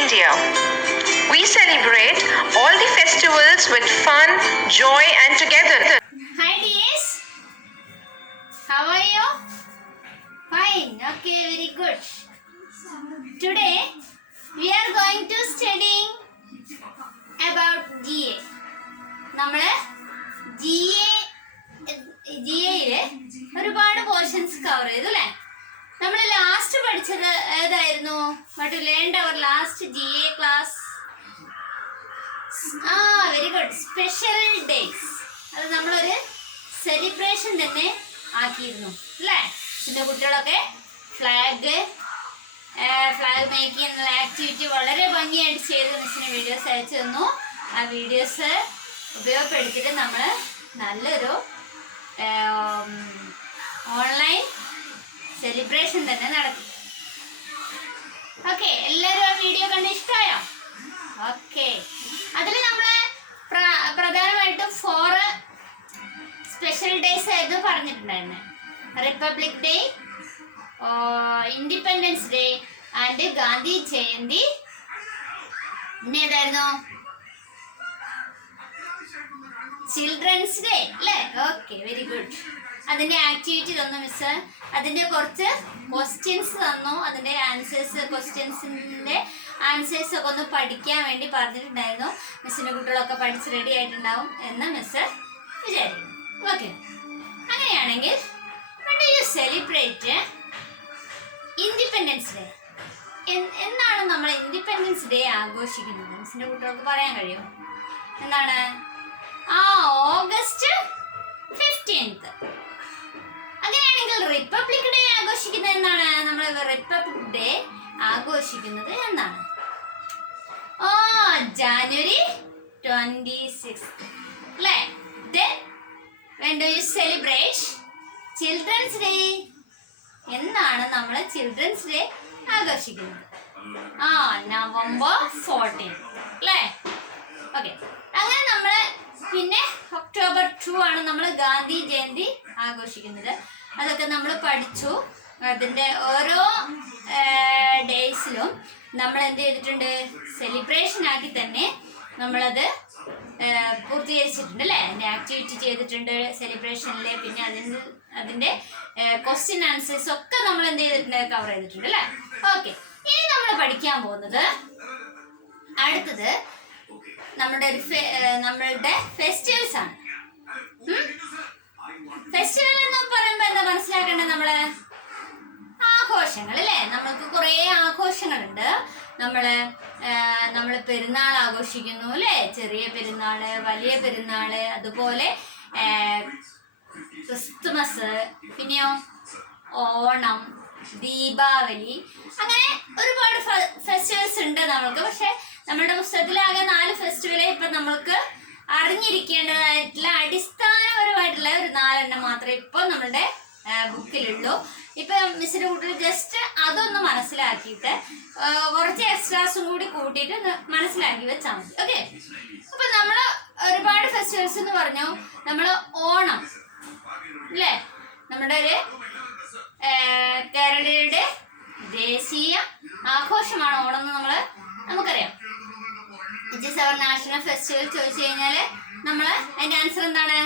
India. We celebrate all the festivals with fun, joy, and togetherness. Hi dears, how are you? Fine, okay, very good. Today we are going to study about GA. നമ്മള് GAയില് ഒരുപാട് portions cover ചെയ്തു അല്ലേ? നമ്മൾ last പഠിച്ചത് ഏതായിരുന്നു? What you learned our last GA class? Very good. Special days. അത് നമ്മളൊരു celebration തന്നെ ആക്കിയിരുന്നു അല്ലേ? ഇതിൻ്റെ കുട്ടികളൊക്കെ ഫ്ലാഗ് മേക്കിംഗ് എന്നുള്ള ആക്ടിവിറ്റി വളരെ ഭംഗിയായിട്ട് ചെയ്ത് മിസ്സിന് വീഡിയോസ് അയച്ചു തന്നു. ആ വീഡിയോസ് ഉപയോഗപ്പെടുത്തിയിട്ട് നമ്മൾ നല്ലൊരു ഓൺലൈൻ സെലിബ്രേഷൻ തന്നെ നടത്തി. ഓക്കെ, എല്ലാവരും ആ വീഡിയോ കണ്ട് ഇഷ്ടമായോ? ഓക്കെ, അതിൽ നമ്മൾ പ്രധാനമായിട്ടും 4 സ്പെഷ്യൽ ഡേയ്സ് ആയിരുന്നു പറഞ്ഞിട്ടുണ്ടായിരുന്നത്. Republic day, independence day and Gandhi Jayanti. പിന്നെ ഏതായിരുന്നു? ചിൽഡ്രൻസ് ഡേ അല്ലേ? Okay, very good. അതിൻ്റെ ആക്ടിവിറ്റി തന്നു മിസ്. അതിൻ്റെ കുറച്ച് ക്വസ്റ്റ്യൻസ് തന്നു. അതിൻ്റെ ക്വസ്റ്റ്യൻസിൻ്റെ ആൻസേഴ്സ് ഒക്കെ ഒന്ന് പഠിക്കാൻ വേണ്ടി പറഞ്ഞിട്ടുണ്ടായിരുന്നു. മിസ്സിൻ്റെ കുട്ടികളൊക്കെ പഠിച്ച് റെഡി ആയിട്ടുണ്ടാവും എന്ന് മിസ് വിചാരിക്കുന്നു. ഓക്കെ, അങ്ങനെയാണെങ്കിൽ സെലിബ്രേറ്റ് ഇൻഡിപെൻഡൻസ് ഡേ. എന്നാണ് നമ്മൾ ഇൻഡിപെൻഡൻസ് ഡേ ആഘോഷിക്കുന്നത്? മിസ്സിൻ്റെ കുട്ടികൾക്ക് പറയാൻ കഴിയും? എന്താണ്? August 15th. അങ്ങനെയാണെങ്കിൽ റിപ്പബ്ലിക് ഡേ ആഘോഷിക്കുന്നത് എന്നാണ്? നമ്മൾ റിപ്പബ്ലിക് ഡേ ആഘോഷിക്കുന്നത് എന്നാണ്? ജാനുവരി 26th അല്ലേ? When do you celebrate children's day? എന്നാണ് നമ്മൾ ചിൽഡ്രൻസ് ഡേ ആഘോഷിക്കുന്നത്? നവംബർ 14th അല്ലേ? ഓക്കെ, അങ്ങനെ നമ്മൾ പിന്നെ ഒക്ടോബർ 2 ആണ് നമ്മൾ ഗാന്ധി ജയന്തി ആഘോഷിക്കുന്നത്. അതൊക്കെ നമ്മൾ പഠിച്ചു. അതിൻ്റെ ഓരോ ഡേയ്സിലും നമ്മൾ എന്ത് ചെയ്തിട്ടുണ്ട്? സെലിബ്രേഷൻ ആക്കി തന്നെ നമ്മളത് പൂർത്തീകരിച്ചിട്ടുണ്ട് അല്ലേ? അതിൻ്റെ ആക്ടിവിറ്റി ചെയ്തിട്ടുണ്ട് സെലിബ്രേഷനിൽ. പിന്നെ അതിൻ്റെ ക്വസ്റ്റ്യൻ ആൻസേഴ്സ് ഒക്കെ നമ്മൾ എന്ത് ചെയ്തിട്ടുണ്ട്? കവർ ചെയ്തിട്ടുണ്ട് അല്ലേ? ഓക്കെ, ഇനി നമ്മൾ പഠിക്കാൻ പോകുന്നത് അടുത്തത് നമ്മളുടെ ഫെസ്റ്റിവൽസ് ആണ്. ഫെസ്റ്റിവൽ എന്ന് പറയുമ്പോൾ എന്താ മനസ്സിലാക്കേണ്ടത്? ആഘോഷങ്ങൾ അല്ലേ? നമ്മൾക്ക് കുറേ ആഘോഷങ്ങളുണ്ട്. നമ്മൾ പെരുന്നാൾ ആഘോഷിക്കുന്നു അല്ലേ? ചെറിയ പെരുന്നാള്, വലിയ പെരുന്നാള്, അതുപോലെ ക്രിസ്തുമസ്, പിന്നെയോ ഓണം, ദീപാവലി, അങ്ങനെ ഒരുപാട് ഫെസ്റ്റിവൽസ് ഉണ്ട് നമ്മൾക്ക്. പക്ഷെ നമ്മുടെ പുസ്തകത്തിലാകെ 4 ഫെസ്റ്റിവലേ ഇപ്പം നമ്മൾക്ക് അറിഞ്ഞിരിക്കേണ്ടതായിട്ടുള്ള അടിസ്ഥാനപരമായിട്ടുള്ള ഒരു 4 എണ്ണം മാത്രമേ ഇപ്പോൾ നമ്മുടെ ബുക്കിലുള്ളൂ. ഇപ്പം മിസ്സിൻ്റെ കുട്ടികൾ ജസ്റ്റ് അതൊന്ന് മനസ്സിലാക്കിയിട്ട് കുറച്ച് എക്സ്ട്രാസും കൂടി കൂട്ടിയിട്ട് മനസ്സിലാക്കി വെച്ചാൽ മതി. ഓക്കെ, അപ്പം നമ്മൾ ഒരുപാട് ഫെസ്റ്റിവൽസ് എന്ന് പറഞ്ഞു. നമ്മൾ ഓണം അല്ലേ? നമ്മുടെ ഒരു കേരളീയരുടെ ദേശീയ ആഘോഷമാണ് ഓണം എന്ന് നമുക്കറിയാം. Which is our national festival ചോദിച്ചു കഴിഞ്ഞാൽ നമ്മൾ അതിൻ്റെ ആൻസർ എന്താണ്?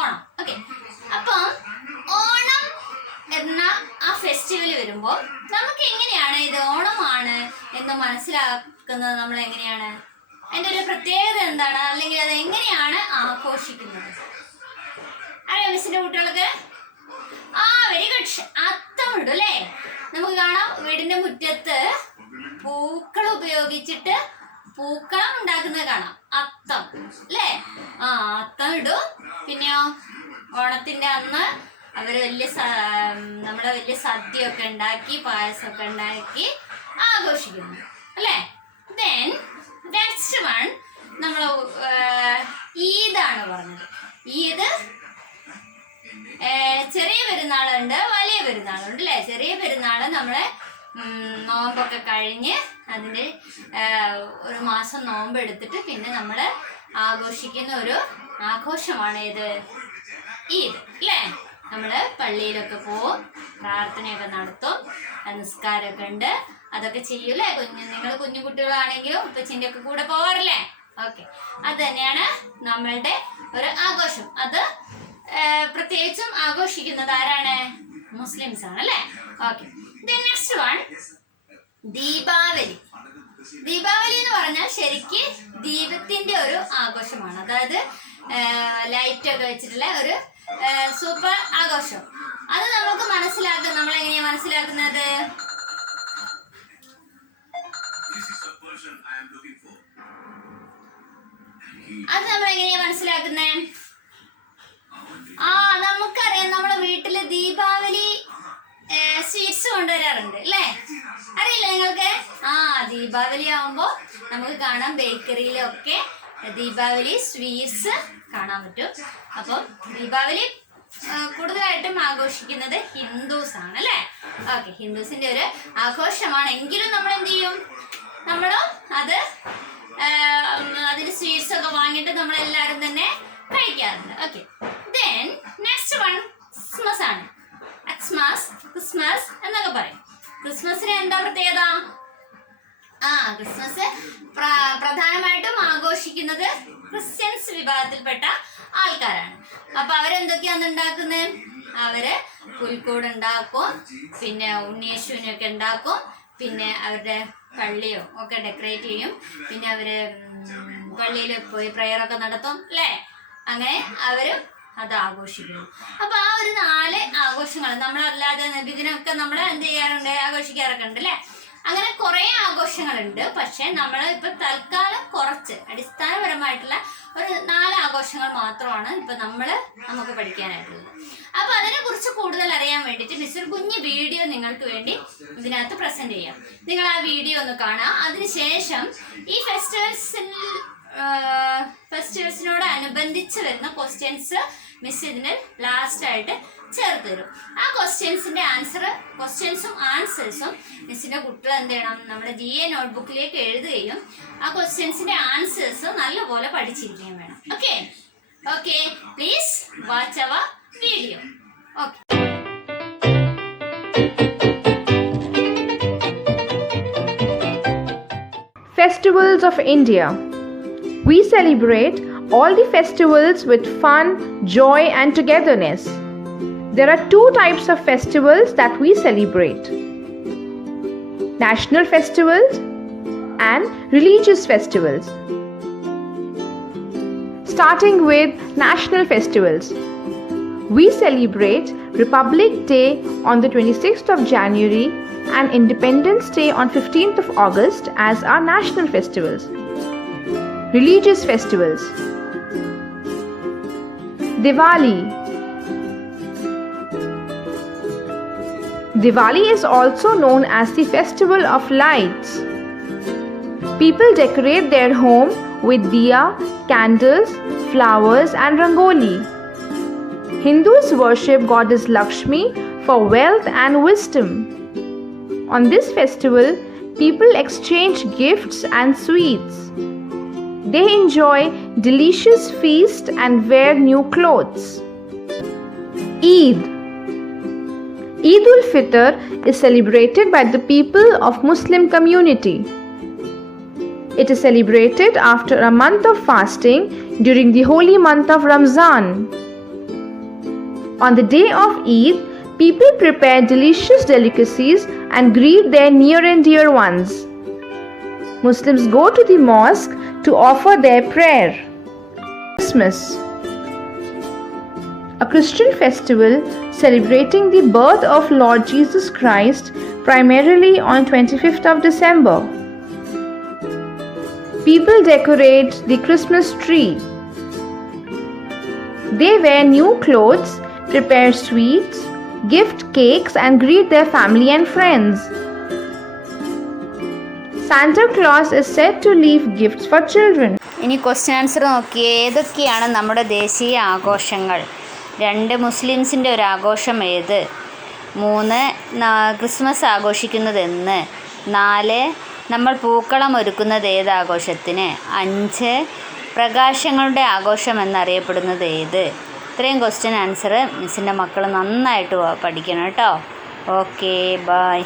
ഓണം. ഓക്കെ, അപ്പം ഓണം എന്ന ആ ഫെസ്റ്റിവൽ വരുമ്പോൾ നമുക്ക് എങ്ങനെയാണ് ഇത് ഓണമാണ് എന്ന് മനസ്സിലാക്കുന്നത്? നമ്മൾ എങ്ങനെയാണ്? അതിൻ്റെ ഒരു പ്രത്യേകത എന്താണ്? അല്ലെങ്കിൽ അത് എങ്ങനെയാണ് ആഘോഷിക്കുന്നത്? അറിയാം മിസ്സിൻ്റെ കുട്ടികൾക്ക്? Very good. അത്തം ഇടും അല്ലേ? നമുക്ക് കാണാം വീടിന്റെ മുറ്റത്ത് പൂക്കൾ ഉപയോഗിച്ചിട്ട് പൂക്കളം ഉണ്ടാക്കുന്നത് കാണാം. അത്തം അല്ലേ? അത്തം ഇടും. പിന്നെയോ ഓണത്തിന്റെ അന്ന് അവര് നമ്മുടെ വലിയ സദ്യയൊക്കെ ഉണ്ടാക്കി പായസമൊക്കെ ഉണ്ടാക്കി ആഘോഷിക്കുന്നു അല്ലേ? ദെൻ നെക്സ്റ്റ് വൺ നമ്മൾ ഈദാണ് പറഞ്ഞത്. ഈദ് ചെറിയ പെരുന്നാളുണ്ട്, വലിയ പെരുന്നാളുണ്ട് അല്ലേ? ചെറിയ പെരുന്നാൾ നമ്മളെ നോമ്പൊക്കെ കഴിഞ്ഞ് അതിൻ്റെ ഒരു മാസം നോമ്പ് എടുത്തിട്ട് പിന്നെ നമ്മൾ ആഘോഷിക്കുന്ന ഒരു ആഘോഷമാണ് ഇത് ഈദ് അല്ലേ? നമ്മൾ പള്ളിയിലൊക്കെ പോവും, പ്രാർത്ഥനയൊക്കെ നടത്തും, നിസ്കാരമൊക്കെ ഉണ്ട്. അതൊക്കെ ചെയ്യൂലേ? നിങ്ങൾ കുഞ്ഞു കുട്ടികളാണെങ്കിലും ഉപ്പച്ചിൻ്റെ ഒക്കെ കൂടെ പോവാറില്ലേ? ഓക്കെ, അത് തന്നെയാണ് നമ്മളുടെ ഒരു ആഘോഷം. അത് പ്രത്യേകിച്ചും ആഘോഷിക്കുന്നത് ആരാണ്? മുസ്ലിംസ് ആണ് അല്ലേ? Okay, next one Deepavali. Deepavali എന്ന് പറഞ്ഞാൽ ശരിക്ക് ദീപത്തിന്റെ ഒരു ആഘോഷമാണ്. അതായത് ലൈറ്റ് ഒക്കെ വെച്ചിട്ടുള്ള ഒരു സൂപ്പർ ആഘോഷം. അത് നമുക്ക് നമ്മൾ എങ്ങനെയാ മനസ്സിലാക്കുന്നത്? നമുക്കറിയാം, നമ്മുടെ വീട്ടില് ദീപാവലി സ്വീറ്റ്സ് കൊണ്ടുവരാറുണ്ട് അല്ലേ? അറിയില്ല നിങ്ങൾക്ക്? ദീപാവലി ആവുമ്പോ നമുക്ക് കാണാം ബേക്കറിയിലൊക്കെ ദീപാവലി സ്വീറ്റ്സ് കാണാൻ പറ്റും. അപ്പം ദീപാവലി കൂടുതലായിട്ടും ആഘോഷിക്കുന്നത് ഹിന്ദുസ് ആണ് അല്ലേ? ഓക്കെ, ഹിന്ദുസിന്റെ ഒരു ആഘോഷമാണ്. എങ്കിലും നമ്മൾ എന്ത് ചെയ്യും? നമ്മളും അതിന് സ്വീറ്റ്സ് ഒക്കെ വാങ്ങിയിട്ട് നമ്മളെല്ലാരും തന്നെ കഴിക്കാറുണ്ട്. ഓക്കെ, നെക്സ്റ്റ് വൺ ക്രിസ്മസ് ആണ്. ക്രിസ്മസ് എന്നൊക്കെ പറയും. ക്രിസ്മസിന് എന്താ പ്രത്യേകത? ക്രിസ്മസ് പ്രധാനമായിട്ടും ആഘോഷിക്കുന്നത് ക്രിസ്ത്യൻസ് വിഭാഗത്തിൽപ്പെട്ട ആൾക്കാരാണ്. അപ്പൊ അവരെന്തൊക്കെയാണ് ഉണ്ടാക്കുന്നത്? അവര് പുൽക്കൂട് ഉണ്ടാക്കും, പിന്നെ ഉണ്ണിയേശുവിനൊക്കെ ഉണ്ടാക്കും, പിന്നെ അവരുടെ പള്ളിയോ ഒക്കെ ഡെക്കറേറ്റ് ചെയ്യും, പിന്നെ അവര് പള്ളിയിൽ പോയി പ്രയർ ഒക്കെ നടത്തും അല്ലേ? അങ്ങനെ അവരും അത് ആഘോഷിക്കുന്നു. അപ്പൊ ആ ഒരു 4 ആഘോഷങ്ങൾ നമ്മളല്ലാതെ നബിദിനമൊക്കെ നമ്മൾ എന്ത് ചെയ്യാറുണ്ട്? ആഘോഷിക്കാറൊക്കെ ഉണ്ട് അല്ലെ? അങ്ങനെ കുറെ ആഘോഷങ്ങളുണ്ട്. പക്ഷെ നമ്മൾ ഇപ്പൊ തൽക്കാലം കുറച്ച് അടിസ്ഥാനപരമായിട്ടുള്ള ഒരു 4 ആഘോഷങ്ങൾ മാത്രമാണ് ഇപ്പൊ നമുക്ക് പഠിക്കാനായിട്ടുള്ളത്. അപ്പൊ അതിനെ കുറിച്ച് കൂടുതൽ അറിയാൻ വേണ്ടിയിട്ട് മിസ്റ്റർ കുഞ്ഞ് വീഡിയോ നിങ്ങൾക്ക് വേണ്ടി ഇതിനകത്ത് പ്രസന്റ് ചെയ്യാം. നിങ്ങൾ ആ വീഡിയോ ഒന്ന് കാണുക. അതിനുശേഷം ഈ ഫെസ്റ്റിവൽസിനോട് അനുബന്ധിച്ച് വരുന്ന ക്വസ്റ്റ്യൻസ് മിസ് ഇതിന് ലാസ്റ്റ് ആയിട്ട് ചേർത്ത് തരും. ആ ക്വസ്റ്റ്യൻസും ആൻസേഴ്സും മിസ്സിന്റെ കുട്ടികൾ എന്ത് ചെയ്യണം? നമ്മുടെ GA നോട്ട്ബുക്കിലേക്ക് എഴുതുകയും ആ ക്വസ്റ്റ്യൻസിന്റെ ആൻസേഴ്സ് നല്ലപോലെ പഠിച്ചിരിക്കുകയും വേണം. Okay, please watch our video. Okay, Festivals of India. We celebrate all the festivals with fun, joy, and togetherness. There are 2 types of festivals that we celebrate: national festivals and religious festivals. Starting with national festivals, we celebrate Republic Day on the 26th of January and Independence Day on 15th of August as our national festivals. Religious festivals: Diwali. Diwali is also known as the Festival of Lights. People decorate their home with diya, candles, flowers, and rangoli. Hindus worship goddess Lakshmi for wealth and wisdom. On this festival, people exchange gifts and sweets. They enjoy delicious feast and wear new clothes. Eid. Eid ul-Fitr is celebrated by the people of Muslim community. It is celebrated after a month of fasting during the holy month of Ramzan. On the day of Eid, people prepare delicious delicacies and greet their near and dear ones. Muslims go to the mosque to offer their prayer. Christmas, a Christian festival celebrating the birth of Lord Jesus Christ, primarily on 25th of December. People decorate the Christmas tree. They wear new clothes, prepare sweets, gift cakes, and greet their family and friends. Santa Claus is said to leave gifts for children. ഇനി question answer നോക്കിയേ. ഏതൊക്കെയാണ് നമ്മുടെ ദേശീയ ആഘോഷങ്ങൾ? 2 മുസ്ലിംസിൻ്റെ ഒരു ആഘോഷം ഏത്? 3 ക്രിസ്മസ് ആഘോഷിക്കുന്നത് എന്ന്? 4 നമ്മൾ പൂക്കളം ഒരുക്കുന്നത് ഏത് ആഘോഷത്തിന്? 5 പ്രകാശങ്ങളുടെ ആഘോഷം എന്നറിയപ്പെടുന്നത് ഏത്? ഇത്രയും ക്വസ്റ്റ്യൻ ആൻസർ മിസ്സിൻ്റെ മക്കൾ നന്നായിട്ട് പഠിക്കണം കേട്ടോ. Okay, by.